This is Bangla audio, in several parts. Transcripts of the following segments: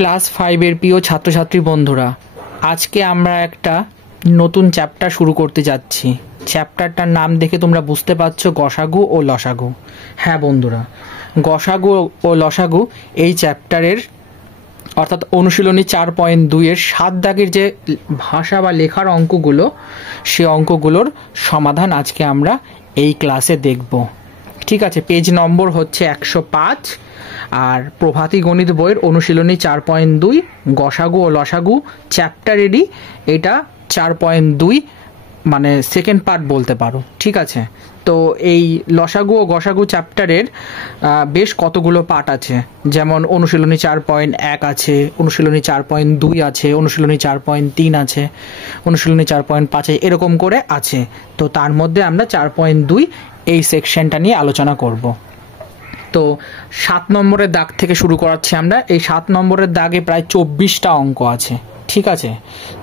ক্লাস 5-এর প্রিয় ছাত্রছাত্রী বন্ধুরা, আজকে আমরা একটা নতুন চ্যাপ্টার শুরু করতে যাচ্ছি। চ্যাপ্টারটার নাম দেখে তোমরা বুঝতে পারছো, গসাগু ও লসাগু। হ্যাঁ বন্ধুরা, গসাগু ও লসাগু এই চ্যাপ্টারের অর্থাৎ অনুশীলনী 4.2-এর 7 দাগের যে ভাষা বা লেখার অঙ্কগুলো, সে অঙ্কগুলোর সমাধান আজকে আমরা এই ক্লাসে দেখব। ঠিক আছে, পেজ নম্বর হচ্ছে 105 আর প্রভাতী গণিত বইয়ের অনুশীলনী 4.2 গসাগু ও লসাগু চ্যাপ্টারেরই এটা 4.2 মানে সেকেন্ড পার্ট বলতে পারো। ঠিক আছে, তো এই লসাগু ও গসাগু চ্যাপ্টারের বেশ কতগুলো পার্ট আছে, যেমন অনুশীলনী 4.1 আছে, অনুশীলনী 4.2 আছে, অনুশীলনী 4.3 আছে, অনুশীলনী 4.5 আছে, এরকম করে আছে। তো তার মধ্যে আমরা 4.2 এই সেকশনটা নিয়ে আলোচনা করব। তো 7 নম্বরের দাগ থেকে শুরু করাচ্ছি আমরা। এই 7 নম্বরের দাগে প্রায় 24টা অঙ্ক আছে। ঠিক আছে,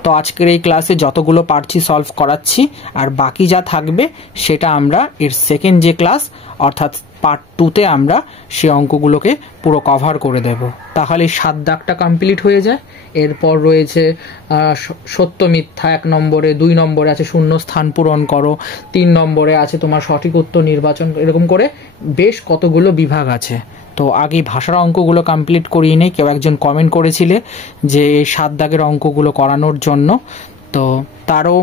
তো আজকের এই ক্লাসে যতগুলো পারছি সলভ করাচ্ছি, আর বাকি যা থাকবে সেটা আমরা এর সেকেন্ড যে ক্লাস অর্থাৎ পার্ট 2-তে আমরা সে অঙ্কগুলোকে পুরো কভার করে দেব। তাহলে 7 দাগটা কমপ্লিট হয়ে যায়। এরপর রয়েছে সত্য মিথ্যা 1 নম্বরে, 2 নম্বরে আছে শূন্য স্থান পূরণ করো, 3 নম্বরে আছে তোমার সঠিক উত্তর নির্বাচন, এরকম করে বেশ কতগুলো বিভাগ আছে। তো আগে ভাষার অঙ্কগুলো কমপ্লিট করিয়ে নেই। কেউ একজন কমেন্ট করেছিলে যে এই 7 দাগের অঙ্কগুলো করানোর জন্য, তো তারও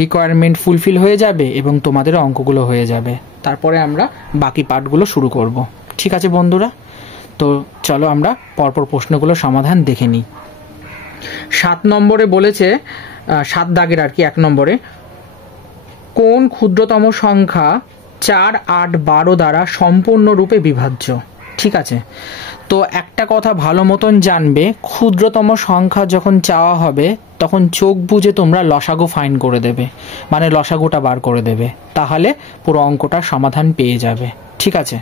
রিকোয়ারমেন্ট ফুলফিল হয়ে যাবে এবং তোমাদেরও অঙ্কগুলো হয়ে যাবে। তারপরে আমরা বাকি পার্টগুলো শুরু করব। ঠিক আছে বন্ধুরা, তো চলো আমরা পরপর প্রশ্নগুলোর সমাধান দেখে নিই। 7 নম্বরে বলেছে, 7 দাগের আর কি, 1 নম্বরে কোন ক্ষুদ্রতম সংখ্যা 4, 8, 12 দ্বারা সম্পূর্ণরূপে বিভাজ্য। ঠিক আছে, তো একটা কথা ভালো মতন জানবে, ক্ষুদ্রতম সংখ্যা যখন চাওয়া হবে তখন চোখ বুঝে তোমরা লসাগু ফাইন করে দেবে, মানে লসাগুটা বার করে দেবে, তাহলে পুরো অঙ্কটার সমাধান পেয়ে যাবে। ঠিক আছে,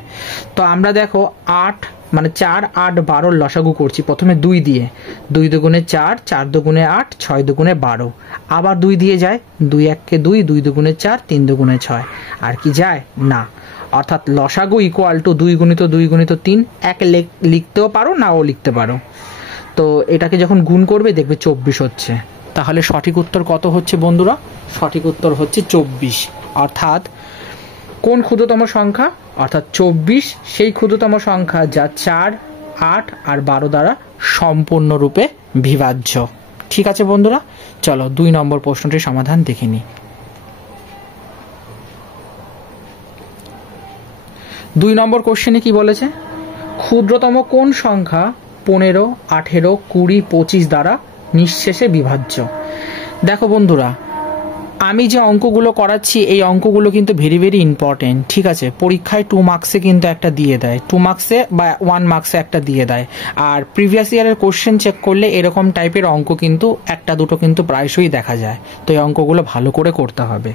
তো আমরা দেখো 8 মানে 4, 8, 12 লসাগু করছি প্রথমে 2 দিয়ে। 2 দুগুণে 4, 4 দুগুণে 8, 6 দুগুণে 12, আবার 2 দিয়ে যায়, 2 1-কে 2, 2 দুগুণে 4, 3 দুগুণে 6, আর কি যায় না। অর্থাৎ লসাগু ইকুয়াল টু 2 গুণিত 2 গুণিত 3, এক লিখতেও পারো নাও লিখতে পারো। তো এটাকে যখন গুণ করবে দেখবে 24 হচ্ছে। তাহলে সঠিক উত্তর কত হচ্ছে বন্ধুরা? সঠিক উত্তর হচ্ছে 24। অর্থাৎ কোন ক্ষুদ্রতম সংখ্যা? অর্থাৎ 24 সেই ক্ষুদ্রতম সংখ্যা যা 4, 8 আর 12 দ্বারা সম্পূর্ণরূপে বিভাজ্য। ঠিক আছে বন্ধুরা, চলো 2 নম্বর প্রশ্নটির সমাধান দেখে নিই। 2 নম্বর কোশ্চেনে কি বলেছে? ক্ষুদ্রতম কোন সংখ্যা 15, 18, 20, 25 দ্বারা নিঃশেষে বিভাজ্য। দেখো বন্ধুরা, আমি যে অঙ্কগুলো করাচ্ছি এই অঙ্কগুলো কিন্তু ভেরি ভেরি ইম্পর্টেন্ট। ঠিক আছে, পরীক্ষায় 2 মার্কসে কিন্তু একটা দিয়ে দেয়, 2 মার্কসে বা 1 মার্কসে একটা দিয়ে দেয়। আর প্রিভিয়াস ইয়ারের কোশ্চেন চেক করলে এরকম টাইপের অঙ্ক কিন্তু একটা দুটো কিন্তু প্রায়শই দেখা যায়। তো এই অঙ্কগুলো ভালো করে করতে হবে।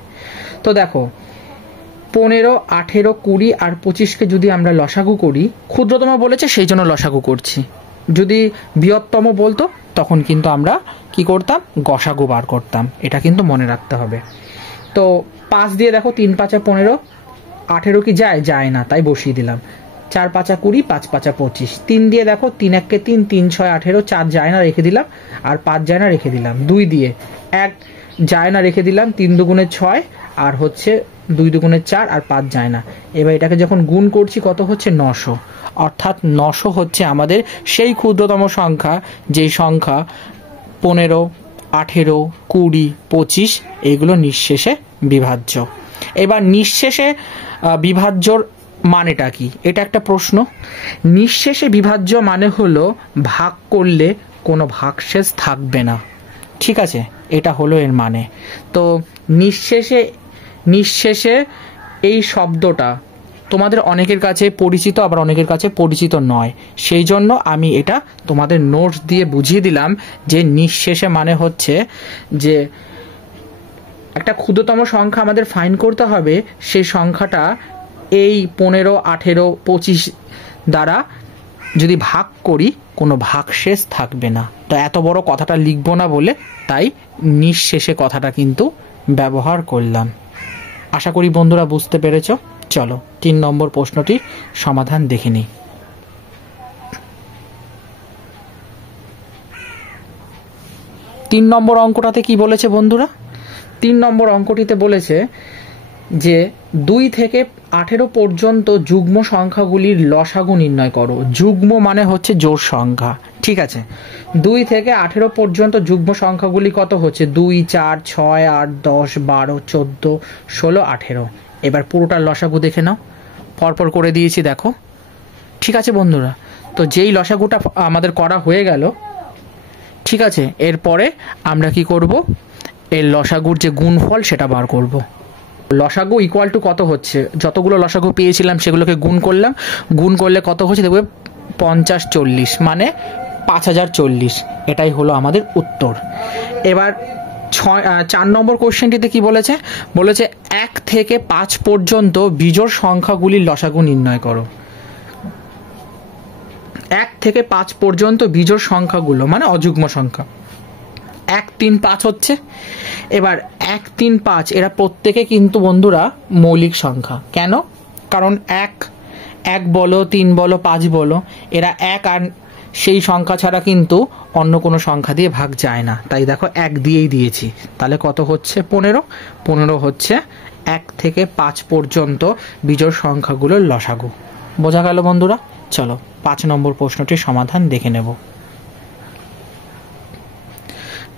তো দেখো 15, 18, 20 আর 25কে যদি আমরা লসাগু করি, ক্ষুদ্রতম বলেছে সেই জন্য লসাগু করছি, যদি বৃহত্তম বলতো তখন কিন্তু আমরা কি করতাম? গসাগু বার করতাম। এটা কিন্তু মনে রাখতে হবে। তো 5 দিয়ে দেখো 3 5 15, 18 কি যায়? যায় না, তাই বসিয়ে দিলাম। 4 5 20, 5 5 25। 3 দিয়ে দেখো 3 1-কে 3, 3 6 18, 4 যায় না রেখে দিলাম, আর 5 যায় না রেখে দিলাম। 2 দিয়ে 1 যায় না রেখে দিলাম, 3 দুগুণে 6 আর হচ্ছে 2 দুগুণে 4 আর 5 যায় না। এবার এটাকে যখন গুণ করছি কত হচ্ছে? 900। অর্থাৎ 900 হচ্ছে আমাদের সেই ক্ষুদ্রতম সংখ্যা যেই সংখ্যা 15, 18, 20, 25 এগুলো নিঃশেষে বিভাজ্য। এবার নিঃশেষে বিভাজ্যর মানেটা কি? এটা একটা প্রশ্ন। নিঃশেষে বিভাজ্য মানে হলো ভাগ করলে কোনো ভাগশেষ থাকবে না। ঠিক আছে, এটা হলো এর মানে। তো নিঃশেষে এই শব্দটা তোমাদের অনেকের কাছে পরিচিত, আবার অনেকের কাছে পরিচিত নয়। সেই জন্য আমি এটা তোমাদের নোটস দিয়ে বুঝিয়ে দিলাম যে নিঃশেষে মানে হচ্ছে যে একটা ক্ষুদ্রতম সংখ্যা আমাদের ফাইন্ড করতে হবে, সেই সংখ্যাটা এই 15, 18, 25 দ্বারা যদি ভাগ করি কোনো ভাগশেষ থাকবে না। তো এত বড় কথাটা লিখবো না বলে তাই নিঃশেষে কথাটা কিন্তু ব্যবহার করলাম। আশা করি বন্ধুরা বুঝতে পেরেছ। চলো 3 নম্বর প্রশ্নটির সমাধান দেখে নিই। তিন নম্বর অঙ্কটাতে কি বলেছে বন্ধুরা? তিন নম্বর অঙ্কটিতে বলেছে যে 2 থেকে 18 পর্যন্ত যুগ্ম সংখ্যাগুলির লসাগু নির্ণয় করো। যুগ্ম মানে হচ্ছে জোড় সংখ্যা, ঠিক আছে। 2 থেকে 18 পর্যন্ত যুগ্ম সংখ্যাগুলি কত হচ্ছে? 2, 4, 6, 8, 10, 12, 14, 16, 18। এবার পুরোটার লসাগু দেখে নাও, পরপর করে দিয়েছি দেখো, ঠিক আছে বন্ধুরা। তো যেই লসাগুটা আমাদের করা হয়ে গেল, ঠিক আছে, এরপরে আমরা কি করব? এর লসাগুর যে গুণফল সেটা বার করব। লসাগু ইকুয়াল টু কত হচ্ছে? যতগুলো লসাগু পেয়েছিলাম সেগুলোকে গুণ করলাম, গুণ করলে কত হচ্ছে দেখবে 50 40 মানে 5040। এটাই হলো আমাদের উত্তর। এবার 4 নম্বর কোশ্চেনটিতে কি বলেছে? বলেছে 1 থেকে 5 পর্যন্ত বিজোড় সংখ্যাগুলির লসাগু নির্ণয় করো। 1 থেকে 5 পর্যন্ত বিজোড় সংখ্যাগুলো মানে অযুগ্ম সংখ্যা 1 3 5 হচ্ছে। এবার 1 3 5 এরা প্রত্যেকে কিন্তু বন্ধুরা মৌলিক সংখ্যা। কেন? কারণ 1 বলো, 3 বলো, 5 বলো, এরা 1 আর সেই সংখ্যা ছাড়া কিন্তু অন্য কোনো সংখ্যা দিয়ে ভাগ যায় না। তাই দেখো 1 দিয়েই দিয়েছি। তাহলে কত হচ্ছে? 15। 15 হচ্ছে 1 থেকে 5 পর্যন্ত বিজোড় সংখ্যাগুলোর লসাগু। বোঝা গেল বন্ধুরা? চলো 5 নম্বর প্রশ্নটির সমাধান দেখে নেব।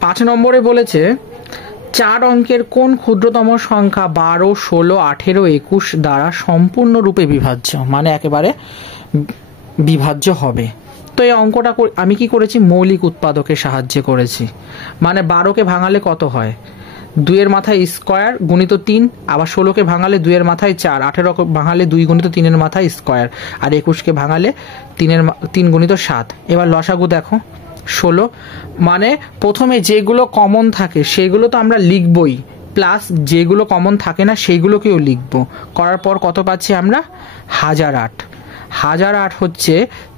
5 নম্বরে বলেছে 4 অঙ্কের কোন ক্ষুদ্রতম সংখ্যা 12, 16, 18, 21 দ্বারা সম্পূর্ণরূপে বিভাজ্য, মানে একেবারে বিভাজ্য হবে। তো এই অঙ্কটা আমি কি করেছি? মৌলিক উৎপাদকের সাহায্যে করেছি। মানে 12কে ভাঙালে কত হয়? 2 এর মাথায় স্কোয়ার গুণিত 3, আবার 16কে ভাঙালে 2 এর মাথায় 4, 18 ভাঙালে 2 গুণিত 3 এর মাথায় স্কোয়ার, আর 21কে ভাঙালে 3 গুণিত 7। এবার লসাগু দেখো 16, মানে প্রথমে যেগুলো কমন থাকে সেগুলো তো আমরা লিখবই, প্লাস যেগুলো কমন থাকে না সেইগুলোকেও লিখব। করার পর কত পাচ্ছি আমরা? 1008। 1008 হচ্ছে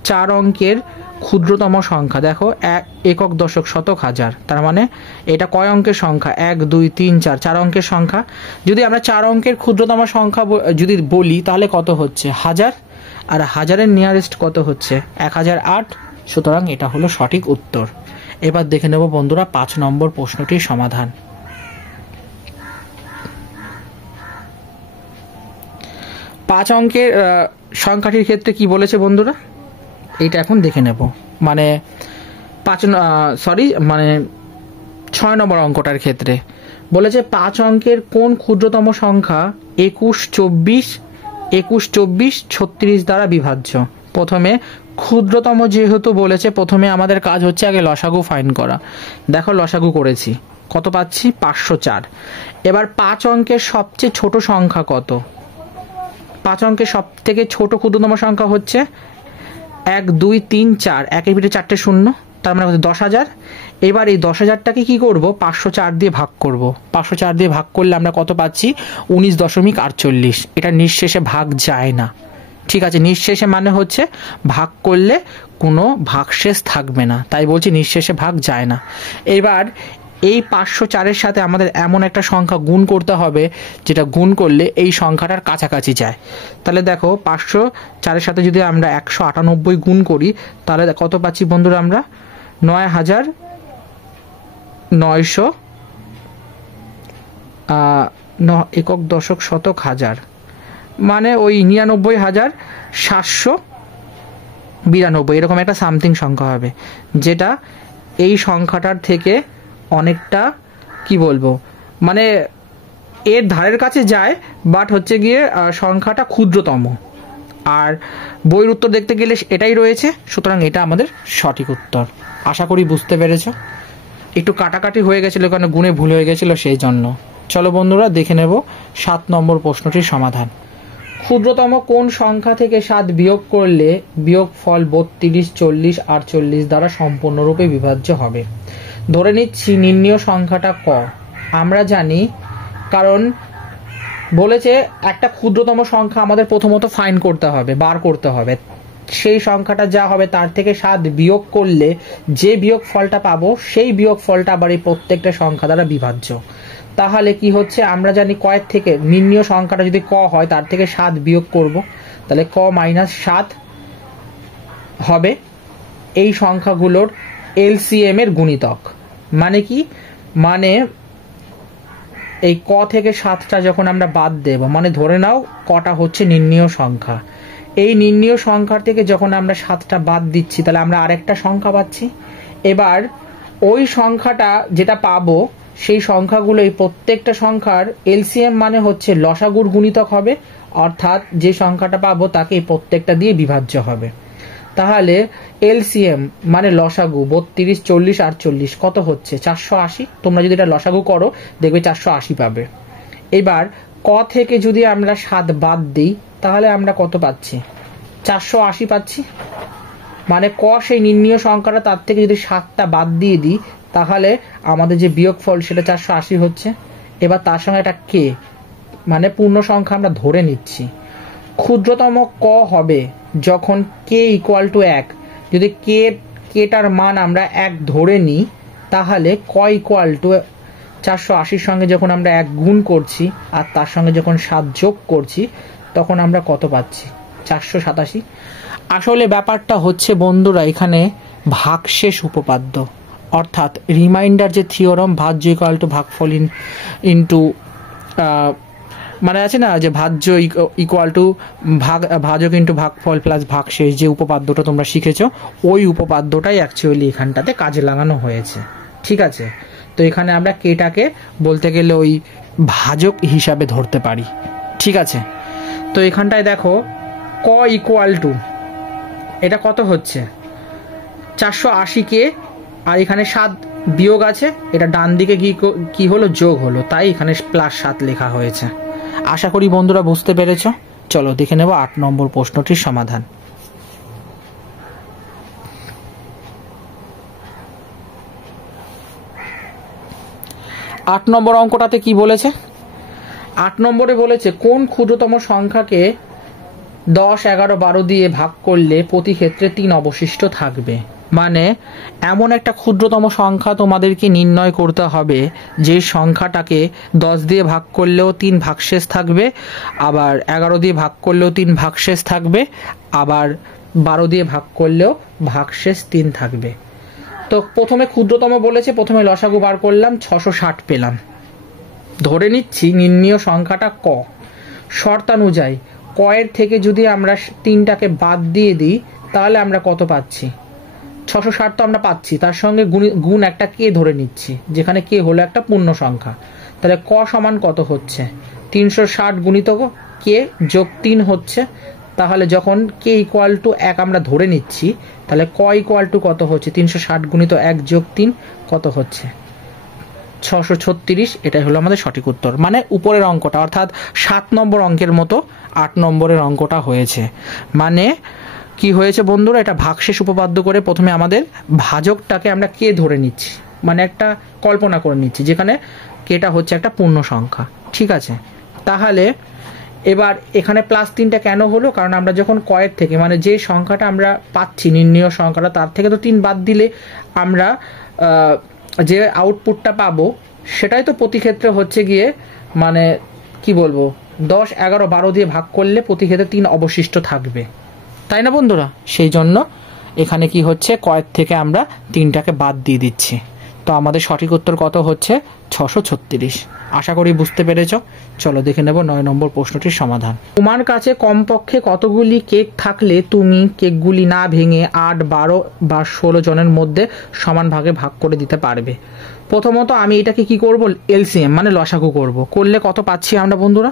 4 অঙ্কের ক্ষুদ্রতম সংখ্যা। দেখো একক দশক শতক হাজার, তার মানে এটা কয় অঙ্কের সংখ্যা? 1 2 3 4, 4 অঙ্কের সংখ্যা। যদি আমরা 4 অঙ্কের ক্ষুদ্রতম সংখ্যা যদি বলি তাহলে কত হচ্ছে? 1000, আর 1000-এর নিয়ারেস্ট কত হচ্ছে? 1008। সুতরাং এটা হলো সঠিক উত্তর। এবার দেখে নেব বন্ধুরা 5 নম্বর প্রশ্নটির সমাধান। 5 অঙ্কের সংখ্যাটির ক্ষেত্রে কি বলেছে বন্ধুরা? এইটা এখন দেখে নেব। মানে 6 নম্বর অঙ্কটার ক্ষেত্রে বলেছে 5 অঙ্কের কোন ক্ষুদ্রতম সংখ্যা 21 24 36 দ্বারা বিভাজ্য। প্রথমে ক্ষুদ্রতম যেহেতু বলেছে, প্রথমে আমাদের কাজ হচ্ছে আগে লসাগু ফাইন্ড করা। দেখো লসাগু করেছি, কত পাচ্ছি? 504। এবার 5 অঙ্কের সবচেয়ে ছোট সংখ্যা কত? 5 অঙ্কের সব থেকে ছোট ক্ষুদ্রতম সংখ্যা হচ্ছে 1 2 3 4, একের ভিতরে 4টে শূন্য, তার মানে 10,000। এবার এই 10,000টাকে কি করব? 504 দিয়ে ভাগ করব। 504 দিয়ে ভাগ করলে আমরা কত পাচ্ছি? 19.48। এটা নিঃশেষে ভাগ যায় না, ঠিক আছে। নিঃশেষে মানে হচ্ছে ভাগ করলে কোনো ভাগশেষ থাকবে না, তাই বলছি নিঃশেষে ভাগ যায় না। এবার এই 504-এর সাথে আমাদের এমন একটা সংখ্যা গুণ করতে হবে যেটা গুণ করলে এই সংখ্যাটার কাছাকাছি যায়। তাহলে দেখো 504-এর সাথে যদি আমরা 198 গুণ করি তাহলে কত পাচ্ছি বন্ধুরা? আমরা 9,900 একক দশক শতক হাজার, মানে ওই 99,792 এরকম একটা সামথিং সংখ্যা হবে, যেটা এই সংখ্যাটার থেকে অনেকটা কি বলবো, মানে এর ধারের কাছে যায়, বাট হচ্ছে গিয়ে সংখ্যাটা ক্ষুদ্রতম। আর বইয়ের উত্তর দেখতে গেলে এটাই রয়েছে, সুতরাং এটা আমাদের সঠিক উত্তর। আশা করি বুঝতে পেরেছ। একটু কাটাকাটি হয়ে গেছিলো কারণ গুণে ভুল হয়ে গেছিলো, সেই জন্য। চলো বন্ধুরা দেখে নেব 7 নম্বর প্রশ্নটির সমাধান। ক্ষুদ্রতম কোন সংখ্যা থেকে 7 বিয়োগ করলে বিয়োগফল 32 40 48 দ্বারা সম্পূর্ণরূপে বিভাজ্য হবে? ধরে নিচ্ছি নির্ণীয় সংখ্যাটা ক। আমরা জানি, কারণ বলেছে একটা ক্ষুদ্রতম সংখ্যা আমাদের প্রথমত ফাইন্ড করতে হবে, বার করতে হবে। সেই সংখ্যাটা যা হবে তার থেকে 7 বিয়োগ করলে যে বিয়োগ ফলটা পাবো সেই বিয়োগ ফলটা আবার এই প্রত্যেকটা সংখ্যা দ্বারা বিভাজ্য। তাহলে কি হচ্ছে? আমরা জানি কয়ের থেকে নির্ণীয় সংখ্যাটা যদি ক হয় তার থেকে 7 বিয়োগ করব, তাহলে ক - 7 হবে এই সংখ্যাগুলোর এলসিএম এর গুণিতক। মানে কি, মানে এই ক থেকে 7টা যখন আমরা বাদ দেব, মানে ধরে নাও কটা হচ্ছে নির্ণীয় সংখ্যা, এই নির্ণীয় সংখ্যার থেকে যখন আমরা 7টা বাদ দিচ্ছি তাহলে আমরা আরেকটা সংখ্যা পাচ্ছি। এবার ওই সংখ্যাটা যেটা পাবো সেই সংখ্যাগুলো, এই প্রত্যেকটা সংখ্যার এলসিএম মানে হচ্ছে লসাগুর গুণিতক হবে, অর্থাৎ যে সংখ্যাটা পাবো তাকে এই প্রত্যেকটা দিয়ে বিভাজ্য হবে। তাহলে এলসিএম মানে লসাগু 32, 40, 48 কত হচ্ছে 480। তোমরা যদি এটা লসাগু করো দেখবে 480 পাবে। এবার ক থেকে যদি আমরা 7 বাদ দিই তাহলে আমরা কত পাচ্ছি, 480 পাচ্ছি। মানে ক সেই নির্ণীয় সংখ্যাটা, তার থেকে যদি 7টা বাদ দিয়ে দিই তাহলে আমাদের যে বিয়োগফল সেটা 480 হচ্ছে। এবার তার সঙ্গে একটা কে, মানে পূর্ণ সংখ্যা আমরা ধরে নিচ্ছি। ক্ষুদ্রতম ক হবে যখন কে ইকুয়াল টু 1। যদি কেটার মান আমরা 1 ধরে নিই তাহলে ক ইকুয়াল টু 480 সঙ্গে যখন আমরা 1 গুণ করছি আর তার সঙ্গে যখন 7 যোগ করছি তখন আমরা কত পাচ্ছি, 487। আসলে ব্যাপারটা হচ্ছে বন্ধুরা এখানে ভাগশেষ উপপাদ্য, অর্থাৎ রিমাইন্ডার যে থিওরাম, ভাজ্য ইকুয়াল টু ভাগফল ইন্টু, মানে আছে না যে ভাজ্য ইকুয়াল টু ভাজক ইন্টু ভাগফল প্লাস ভাগশেষ, যে উপপাদ্যটা তোমরা শিখেছো ওই উপপাদ্যটাই অ্যাকচুয়ালি এখানটাতে কাজে লাগানো হয়েছে। ঠিক আছে, তো এখানে আমরা কেটাকে বলতে গেলে ওই ভাজক হিসাবে ধরতে পারি। ঠিক আছে, তো এখানটায় দেখো ক ইকুয়াল টু এটা কত হচ্ছে 480কে, আর এখানে 7 বিয়োগ আছে, এটা ডান দিকে কি হলো, যোগ হলো, তাই এখানে +7 লেখা হয়েছে। আশা করি বন্ধুরা বুঝতে পেরেছ। চলো দেখে নেব 8 নম্বর প্রশ্নটির সমাধান। 8 নম্বর অঙ্কটাতে কি বলেছে, 8 নম্বরে বলেছে কোন ক্ষুদ্রতম সংখ্যাকে 10, 11, 12 দিয়ে ভাগ করলে প্রতি ক্ষেত্রে 3 অবশিষ্ট থাকবে। মানে এমন একটা ক্ষুদ্রতম সংখ্যা তোমাদেরকে নির্ণয় করতে হবে যে সংখ্যাটাকে 10 দিয়ে ভাগ করলেও 3 ভাগশেষ থাকবে, আবার 11 দিয়ে ভাগ করলেও 3 ভাগশেষ থাকবে, আবার 12 দিয়ে ভাগ করলেও ভাগশেষ 3 থাকবে। তো প্রথমে ক্ষুদ্রতম বলেছে, প্রথমে লসাগু বার করলাম, 660 পেলাম। ধরে নিচ্ছি নির্ণীয় সংখ্যাটা ক। শর্তানুযায়ী ক এর থেকে যদি আমরা 3টাকে বাদ দিয়ে দিই তাহলে আমরা কত পাচ্ছি, 660 তো আমরা পাচ্ছি, তার সঙ্গে গুণ একটা কে ধরে নিচ্ছি, যেখানে কে হলো একটা পূর্ণ সংখ্যা। তাহলে ক সমান কত হচ্ছে, 360 গুণিত কে যোগ 3 হচ্ছে। তাহলে যখন কে ইকুয়াল টু 1 আমরা ধরে নিচ্ছি তাহলে ক ইকুয়াল টু কত হচ্ছে, 360 গুণিত 1 যোগ 3 কত হচ্ছে, 636। এটাই হলো আমাদের সঠিক উত্তর। মানে উপরের অঙ্কটা অর্থাৎ 7 নম্বর অঙ্কের মতো 8 নম্বরের অঙ্কটা হয়েছে। মানে কি হয়েছে বন্ধুরা, এটা ভাগশেষ উপপাদ্য করে প্রথমে আমাদের ভাজকটাকে আমরা কে ধরে নিচ্ছি, মানে একটা কল্পনা করে নিচ্ছি যেখানে কেটা হচ্ছে একটা পূর্ণ সংখ্যা। ঠিক আছে, তাহলে এবার এখানে +3টা কেন হলো, কারণ আমরা যখন কয়ের থেকে, মানে যে সংখ্যাটা আমরা পাচ্ছি নির্ণীয় সংখ্যাটা, তার থেকে তো 3 বাদ দিলে আমরা যে আউটপুটটা পাবো সেটাই তো প্রতি ক্ষেত্রে হচ্ছে গিয়ে, মানে কি বলবো, 10, 11, 12 দিয়ে ভাগ করলে প্রতি ক্ষেত্রে 3 অবশিষ্ট থাকবে, তাই না বন্ধুরা? সেই জন্য এখানে কি হচ্ছে, কয়ের থেকে আমরা 3টাকে বাদ দিয়ে দিচ্ছি। তো আমাদের সঠিক উত্তর কত হচ্ছে, 636। আশা করি বুঝতে পেরেছ। চলো দেখে নেব 9 নম্বর প্রশ্নটির সমাধান। তোমার কাছে কমপক্ষে কতগুলি কেক থাকলে তুমি কেকগুলি না ভেঙে 8, 12 বা 16 জনের মধ্যে সমান ভাগে ভাগ করে দিতে পারবে? প্রথমত আমি এটাকে কি করব, এলসিএম মানে লসাগু করব। করলে কত পাচ্ছি আমরা বন্ধুরা,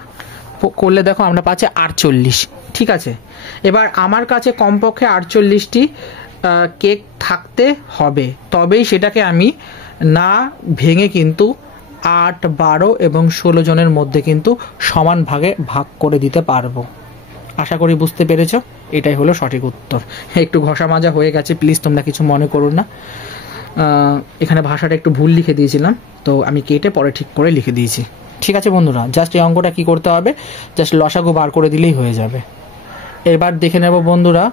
করলে দেখো আমরা পাচ্ছি 48। ঠিক আছে, এবার আমার কাছে কমপক্ষে 48টি কেক থাকতে হবে, তবেই সেটাকে আমি না ভেঙে কিন্তু 8, 12 এবং 16 জনের মধ্যে কিন্তু সমান ভাগে ভাগ করে দিতে পারবো। আশা করি বুঝতে পেরেছ। এটাই হলো সঠিক উত্তর। একটু ঘষা মাজা হয়ে গেছে, প্লিজ তোমরা কিছু মনে করো না। এখানে ভাষাটা একটু ভুল লিখে দিয়েছিলাম, তো আমি কেটে পরে ঠিক করে লিখে দিয়েছি। ঠিক আছে বন্ধুরা, জাস্ট এই অঙ্কটা কি করতে হবে, জাস্ট লসাগু বার করে দিলেই হয়ে যাবে। এবার দেখে নেব বন্ধুরা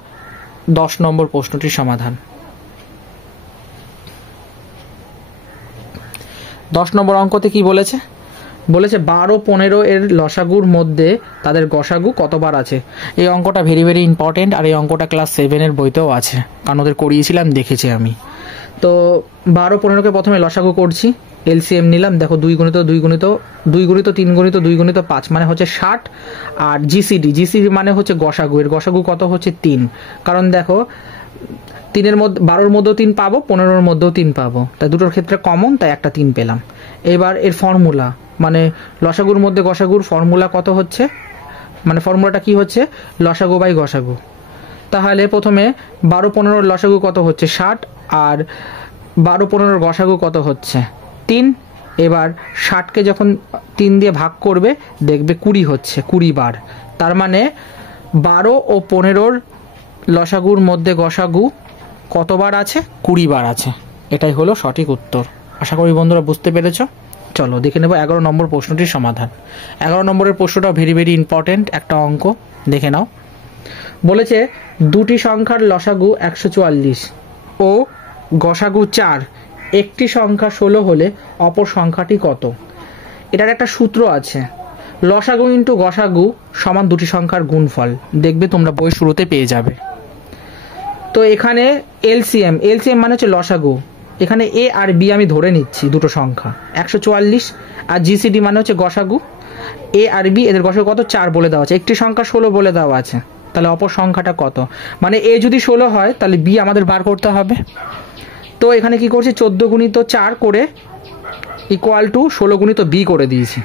10 নম্বর প্রশ্নটির সমাধান। 10 নম্বর অঙ্কতে কি বলেছে, বলেছে 12, 15 এর লসাগুর মধ্যে তাদের গসাগু কতবার আছে। এই অঙ্কটা ভেরি ভেরি ইম্পর্টেন্ট, আর এই অঙ্কটা ক্লাস 7 এর বইতেও আছে, কারণ ওদের করিয়েছিলাম, দেখেছি আমি। তো 12-15কে প্রথমে লসাগু করছি, এলসিএম নিলাম। দেখো 2 গুণিত 2 গুণিত 2 গুণিত 3 গুণিত 2 গুণিত 5 মানে হচ্ছে 60। আর জিসিডি মানে হচ্ছে গসাগু, এর গসাগু কত হচ্ছে 3। কারণ দেখো 3-এর মধ্যে 12-র মধ্যেও 3 পাবো, 15-র মধ্যেও 3 পাবো, তাই দুটোর ক্ষেত্রে কমন, তাই একটা 3 পেলাম। এবার এর ফর্মুলা মানে লসাগুর মধ্যে গসাগুর ফর্মুলা কত হচ্ছে, মানে ফর্মুলাটা কি হচ্ছে, লসাগু বাই গসাগু। তাহলে প্রথমে 12-15-র লসাগু কত হচ্ছে 60, আর 12-15-র গসাগু কত হচ্ছে 3। এবার 60কে যখন 3 দিয়ে ভাগ করবে দেখবে 20 হচ্ছে, 20 বার। তার মানে 12 ও 15-র লসাগুর মধ্যে গসাগু কতবার আছে, 20 বার আছে। এটাই হলো সঠিক উত্তর। আশা করি বন্ধুরা বুঝতে পেরেছ। চলো দেখে নেব 11 নম্বর প্রশ্নটির সমাধান। 11 নম্বরের প্রশ্নটা ভেরি ভেরি ইম্পর্টেন্ট একটা অঙ্ক, দেখে নাও। বলেছে দুটি সংখ্যার লসাগু 144 ও গসাগু 4, একটি সংখ্যা 16 হলে অপর সংখ্যাটি কত। এটার একটা সূত্র আছে, লসাগু ইন্টু গসাগু সমান দুটি সংখ্যার গুণফল, দেখবে তোমরা বই শুরুতে পেয়ে যাবে। তো এখানে এলসিএম মানে হচ্ছে লসাগু, এখানে এ আর বি আমি ধরে নিচ্ছি দুটো সংখ্যা 144, আর জিসিডি মানে হচ্ছে গসাগু, এ আর বি এদের গসাগু কত 4 বলে দেওয়া আছে, একটি সংখ্যা 16 বলে দেওয়া আছে। তাহলে অপর সংখ্যাটা কত, মানে এ যদি 16 হয় তাহলে বি আমাদের বার করতে হবে। তো এখানে কি করছি, 14 গুণিত 4 করে ইকুয়াল টু 16 গুণিত বি করে দিয়েছি।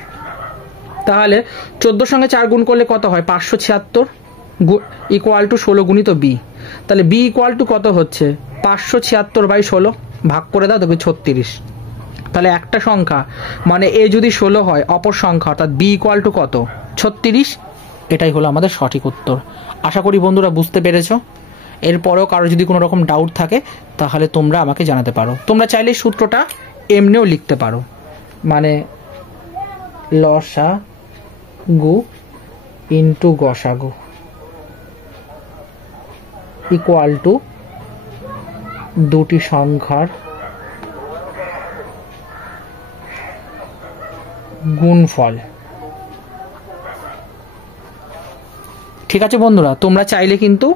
তাহলে 14 সঙ্গে 4 গুণ করলে কত হয় 576 ইকুয়াল টু 16 গুণিত বি। তাহলে বি ইকুয়াল টু কত হচ্ছে 576/16, ভাগ করে দাও দেখবে 36। তাহলে একটা সংখ্যা মানে এ যদি 16 হয় অপর সংখ্যা অর্থাৎ বি ইকুয়াল টু কত 36। এটাই হলো আমাদের সঠিক উত্তর। আশা করি বন্ধুরা বুঝতে পেরেছো। এরপরেও কারো যদি কোনো রকম ডাউট থাকে তাহলে তোমরা আমাকে জানাতে পারো। তোমরা চাইলে সূত্রটা এমনিও লিখতে পারো, মানে লসাগু ইন্টু গসাগু ইকুয়াল টু দুটি সংখ্যার গুণফল। ঠিক আছে বন্ধুরা, তোমরা চাইলে কিন্তু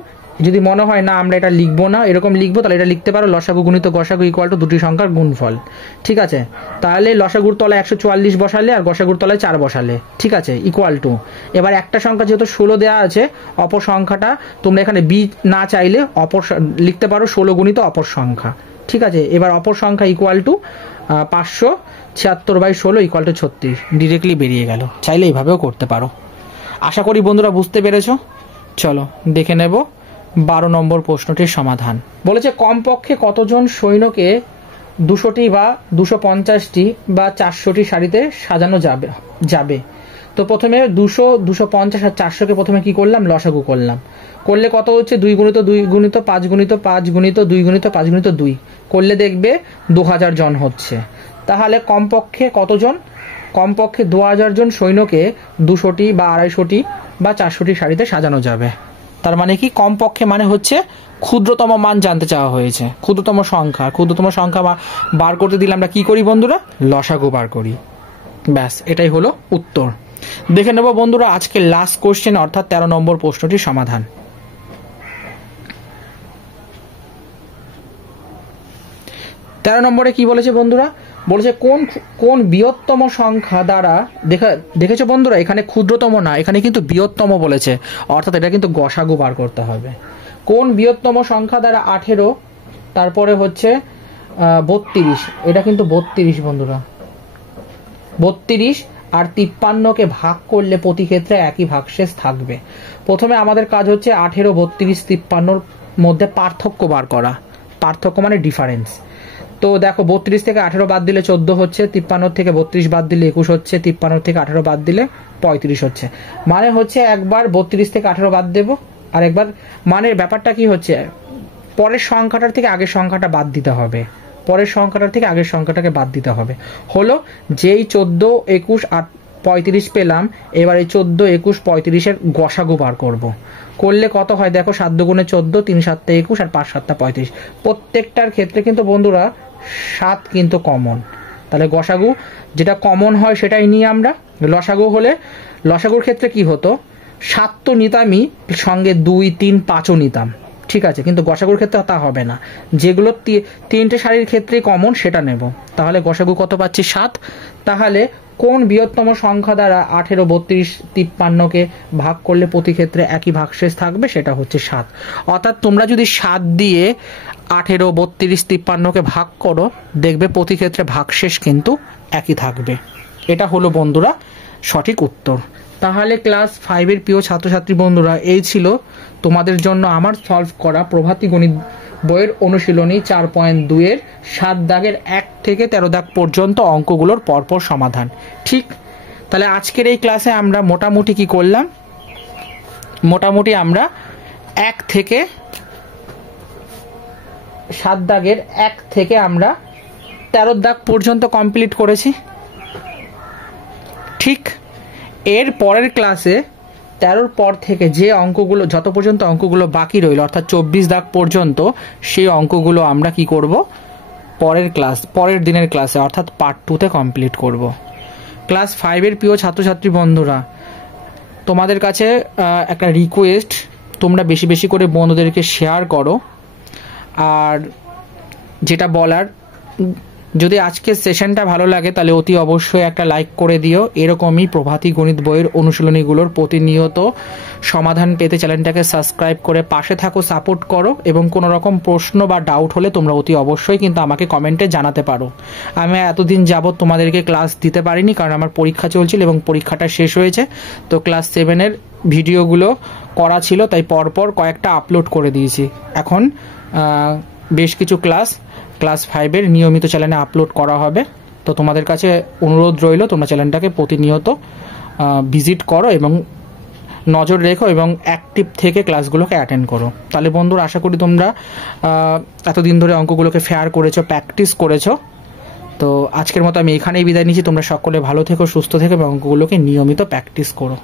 যদি মনে হয় না আমরা এটা লিখবো না, এরকম লিখবো, তাহলে এটা লিখতে পারো লসাগু গুণিত গসাগু ইকুয়াল টু দুটি সংখ্যার গুণফল। ঠিক আছে, তাহলে লসাগুর তলায় 144 বসালে আর গসাগুর তলায় 4 বসালে, ঠিক আছে, ইকুয়াল টু। এবার একটা সংখ্যা যেহেতু 16 দেওয়া আছে, অপর সংখ্যাটা তোমরা এখানে বি না চাইলে অপর লিখতে পারো 16 গুণিত অপর সংখ্যা। ঠিক আছে, এবার অপর সংখ্যা equal to 576/16 equal to 36, directly বেরিয়ে গেল। চাইলে এইভাবেও করতে পারো। আশা করি বন্ধুরা বুঝতে পেরেছো। চলো দেখে নেব 12 নম্বর প্রশ্নটির সমাধান। বলেছে কমপক্ষে কতজন সৈন্যকে 200টি বা 250টি বা 400টি শাড়িতে সাজানো যাবে। তো প্রথমে 200, 250 আর 400কে প্রথমে কি করলাম, লসাগু করলাম। করলে কত হচ্ছে 2 গুণিত 2 গুণিত 5 গুণিত 5 গুণিত 2 গুণিত 5 গুণিত 2 করলে দেখবে 2000 জন হচ্ছে। তাহলে কমপক্ষে কতজন, কমপক্ষে 2000 জন সৈন্যকে 200টি বা 250টি বা 400টি শাড়িতে সাজানো যাবে। তার মানে কি, কমপক্ষে মানে হচ্ছে ক্ষুদ্রতম মান জানতে চাওয়া হয়েছে, ক্ষুদ্রতম সংখ্যা বার করতে দিলে আমরা কি করি বন্ধুরা, লসাগু বার করি। ব্যাস, এটাই হলো উত্তর। দেখে নেব বন্ধুরা আজকে লাস্ট কোশ্চেন অর্থাৎ 13 নম্বর প্রশ্নটির সমাধান। 13 নম্বরে কি বলেছে বন্ধুরা, বলেছে কোন বৃহত্তম সংখ্যা দ্বারা দেখেছো বন্ধুরা, এখানে ক্ষুদ্রতম না, এখানে কিন্তু বৃহত্তম বলেছে, অর্থাৎ এটা কিন্তু গসাগু বার করতে হবে। কোন বৃহত্তম সংখ্যা দ্বারা 18, তারপরে হচ্ছে 32, এটা কিন্তু 32 বন্ধুরা, 32 আর 53কে ভাগ করলে প্রতি ক্ষেত্রে একই ভাগশেষ থাকবে। প্রথমে আমাদের কাজ হচ্ছে 18, 32, 53-র মধ্যে পার্থক্য বার করা। পার্থক্য মানে ডিফারেন্স। তো দেখো 32 থেকে 18 বাদ দিলে 14 হচ্ছে, 53 থেকে 32 বাদ দিলে 21 হচ্ছে, 53 থেকে 18 বাদ দিলে 35 হচ্ছে। মানে হচ্ছে একবার 32 থেকে 18 বাদ দেবো, আর একবার, মানে ব্যাপারটা কি হচ্ছে, পরের সংখ্যাটার থেকে আগের সংখ্যাটা বাদ দিতে হবে, পরের সংখ্যাটার থেকে আগের সংখ্যাটাকে বাদ দিতে হবে। হলো যেই 14, 21 আর 35 পেলাম, এবার এই 14, 21, 35-এর গসাগু বার করব। করলে কত হয় দেখো, 7 দুগুণে 14, 3 7 21 আর 5 7 35। প্রত্যেকটার ক্ষেত্রে কিন্তু বন্ধুরা 7 কিন্তু কমন। তাহলে গসাগু যেটা কমন হয় সেটাই নিই আমরা। লসাগু হলে, লসাগুর ক্ষেত্রে কি হতো, 7 তো নিতামই, সঙ্গে 2, 3, 5ও নিতাম। ঠিক আছে, কিন্তু গসাগুর ক্ষেত্রে তা হবে না। যেগুলো তিনটে সারির ক্ষেত্রেই কমন সেটা নেব। তাহলে গসাগু কত পাচ্ছি? 7। তাহলে কোন বৃহত্তম সংখ্যা দ্বারা 18, 32, 53কে ভাগ করলে প্রতি ক্ষেত্রে একই ভাগশেষ থাকবে? সেটা হচ্ছে 7। অর্থাৎ তোমরা যদি 7 দিয়ে 18, 32, 53কে ভাগ করো, দেখবে প্রতি ক্ষেত্রে ভাগশেষ কিন্তু একই থাকবে। এটা হলো বন্ধুরা সঠিক উত্তর। তাহলে ক্লাস 5-এর প্রিয় ছাত্রছাত্রী বন্ধুরা, এই ছিল তোমাদের জন্য আমার সলভ করা প্রভাতী গণিত বইয়ের অনুশীলনী 4.2-এর 7 দাগের 1 থেকে 13 দাগ পর্যন্ত অঙ্কগুলোর পরপর সমাধান। ঠিক, তাহলে আজকের এই ক্লাসে আমরা মোটামুটি কি করলাম? মোটামুটি আমরা 1 থেকে 7 দাগের 1 থেকে আমরা 13 দাগ পর্যন্ত কমপ্লিট করেছি। ঠিক, এর পরের ক্লাসে 13 পর থেকে যে অঙ্কগুলো, যত পর্যন্ত অঙ্কগুলো বাকি রইল অর্থাৎ 24 দাগ পর্যন্ত, সেই অঙ্কগুলো আমরা কি করব? পরের দিনের ক্লাসে অর্থাৎ পার্ট 2-তে কমপ্লিট করব। ক্লাস 5-এর প্রিয় ছাত্রছাত্রী বন্ধুরা, তোমাদের কাছে একটা রিকোয়েস্ট, তোমরা বেশি বেশি করে বন্ধুদেরকে শেয়ার করো। আর যেটা বলার, যদি আজকের সেশনটা ভালো লাগে তাহলে অতি অবশ্যই একটা লাইক করে দিও। এরকমই প্রভাতী গণিত বইয়ের অনুশীলনীগুলোর প্রতিনিয়ত সমাধান পেতে চ্যানেলটাকে সাবস্ক্রাইব করে পাশে থাকো, সাপোর্ট করো। এবং কোনো রকম প্রশ্ন বা ডাউট হলে তোমরা অতি অবশ্যই কিন্তু আমাকে কমেন্টে জানাতে পারো। আমি এতদিন যাবৎ তোমাদেরকে ক্লাস দিতে পারিনি, কারণ আমার পরীক্ষা চলছিল এবং পরীক্ষাটা শেষ হয়েছে। তো ক্লাস 7-এর ভিডিওগুলো করা ছিল, তাই পরপর কয়েকটা আপলোড করে দিয়েছি। এখন বেশ কিছু ক্লাস 5-এর নিয়মিত চ্যানেলে আপলোড করা হবে। তো তোমাদের কাছে অনুরোধ রইল, তোমরা চ্যানেলটাকে প্রতিনিয়ত ভিজিট করো এবং নজর রেখো এবং অ্যাক্টিভ থেকে ক্লাসগুলোকে অ্যাটেন্ড করো। তাহলে বন্ধুরা, আশা করি তোমরা এতদিন ধরে অঙ্কগুলোকে ফেয়ার করেছো, প্র্যাকটিস করেছো। তো আজকের মতো আমি এখানেই বিদায় নিচ্ছি। তোমরা সকলে ভালো থেকো, সুস্থ থেকো এবং অঙ্কগুলোকে নিয়মিত প্র্যাকটিস করো।